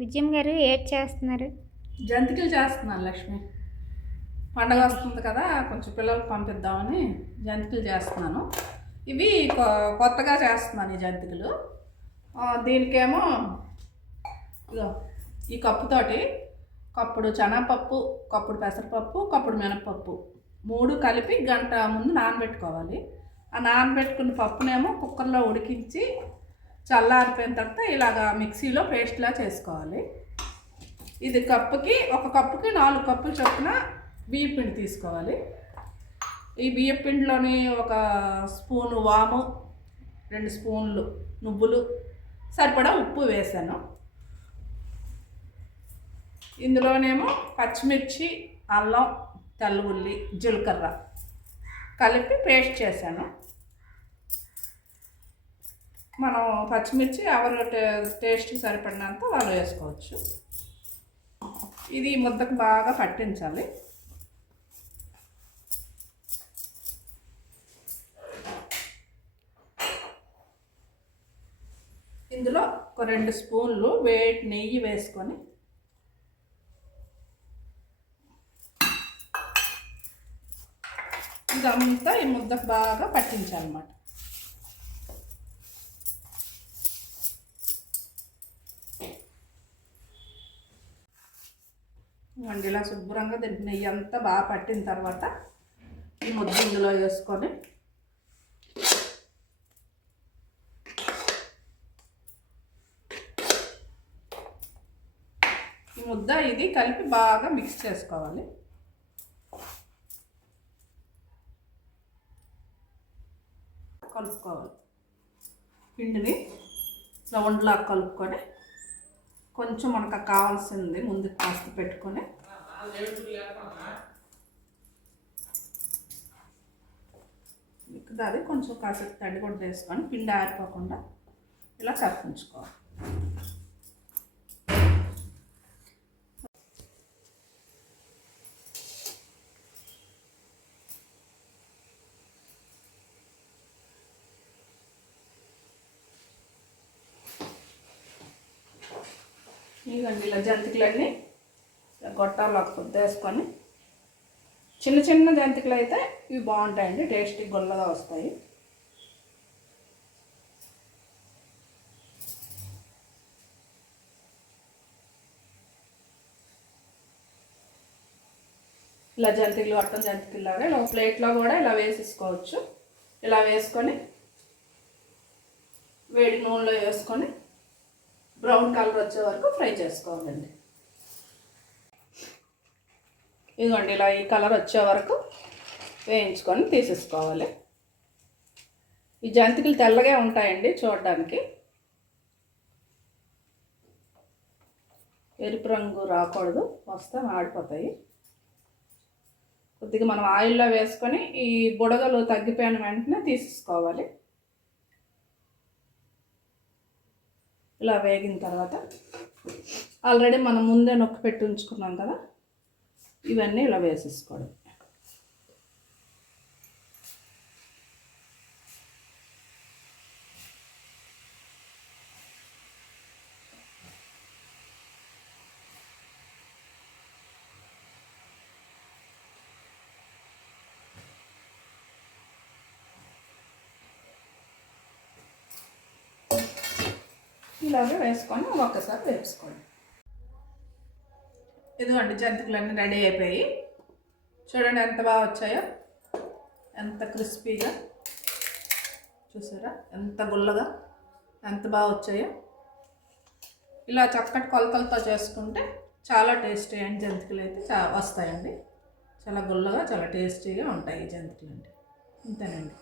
విజయం గారు ఏడ్ చేస్తున్నారు? జంతికలు చేస్తున్నాను లక్ష్మి. పండగ వస్తుంది కదా, కొంచెం పిల్లలకు పంపిద్దామని జంతికలు చేస్తున్నాను. ఇవి కొత్తగా చేస్తున్నాను ఈ జంతికలు. దీనికేమో ఈ కప్పుతోటి కప్పుడు శనగపప్పు, కప్పుడు పెసరపప్పు, కప్పుడు మినపప్పు 3 కలిపి గంట ముందు నానబెట్టుకోవాలి. ఆ నానబెట్టుకున్న పప్పునేమో కుక్కర్లో ఉడికించి చల్లారిపోయిన తర్వాత ఇలాగా మిక్సీలో పేస్ట్లా చేసుకోవాలి. ఇది ఒక కప్పుకి 4 కప్పులు చొప్పున బియ్యం పిండి తీసుకోవాలి. ఈ బియ్యం పిండిలోని 1 స్పూను వాము, 2 స్పూన్లు నువ్వులు, సరిపడా ఉప్పు వేసాను. ఇందులోనేమో పచ్చిమిర్చి, అల్లం, తెల్ల ఉల్లి, జీలకర్ర కలిపి పేస్ట్ చేశాను. మనం పచ్చిమిర్చి ఎవరు టేస్ట్ సరిపడినంత వాళ్ళు వేసుకోవచ్చు. ఇది ముద్దకు బాగా పట్టించాలి. ఇందులో ఒక 2 స్పూన్లు వేడి నెయ్యి వేసుకొని ఇదంతా ఈ ముద్దకు బాగా పట్టించాలన్నమాట. ఇలా శుభ్రంగా దీనికి నెయ్యి అంతా బాగా పట్టిన తర్వాత ఈ ముద్ద ఇందులో వేసుకొని ఈ ముద్ద ఇది కలిపి బాగా మిక్స్ చేసుకోవాలి. కలుపుకోవాలి. పిండిని రౌండ్లా కలుపుకొని కొంచెం మనకు కావాల్సింది ముందుకు కాస్త పెట్టుకొని అది కొంచెం కాసేపు తడి కూడా వేసుకొని పిండి ఆరిపోకుండా ఇలా కలుపుకోవాలి. ఇదిగోండి ఇలా జంతికలన్నీ గొట్టాలు వేసుకొని చిన్న చిన్న జంతికలు అయితే ఇవి బాగుంటాయండి, టేస్టీ గొల్లగా వస్తాయి. ఇలా జంతికలు అట్టం జంతికలాగా ఇలా ప్లేట్లో కూడా ఇలా వేసేసుకోవచ్చు. ఇలా వేసుకొని వేడి నూనెలో వేసుకొని బ్రౌన్ కలర్ వచ్చే వరకు ఫ్రై చేసుకోవాలండి. ఇదిగోండి ఇలా ఈ కలర్ వచ్చే వరకు వేయించుకొని తీసేసుకోవాలి. ఈ జంతికలు తెల్లగా ఉంటాయండి చూడడానికి, ఎరుపు రంగు రాకూడదు, వస్తే మాడిపోతాయి. కొద్దిగా మనం ఆయిల్లో వేసుకొని ఈ బుడగలు తగ్గిపోయిన వెంటనే తీసేసుకోవాలి. ఇలా వేగిన తర్వాత ఆల్రెడీ మనం ముందే నొక్కి పెట్టి ఉంచుకున్నాం కదా, ఇవన్నీ ఇలా వేసేసుకోవడం. ఇలాగే వేసుకొని ఒక్కసారి వేసుకోండి. ఇదిగోండి జంతికలన్నీ రెడీ అయిపోయి చూడండి ఎంత బాగా వచ్చాయో, ఎంత క్రిస్పీగా, చూసారా ఎంత గుల్లగా ఎంత బాగా వచ్చాయో. ఇలా చక్కటి కొలతలతో చేసుకుంటే చాలా టేస్టీ అయిన జంతికలు అయితే వస్తాయండి. చాలా గుల్లగా చాలా టేస్టీగా ఉంటాయి ఈ జంతికలు. అంతేనండి.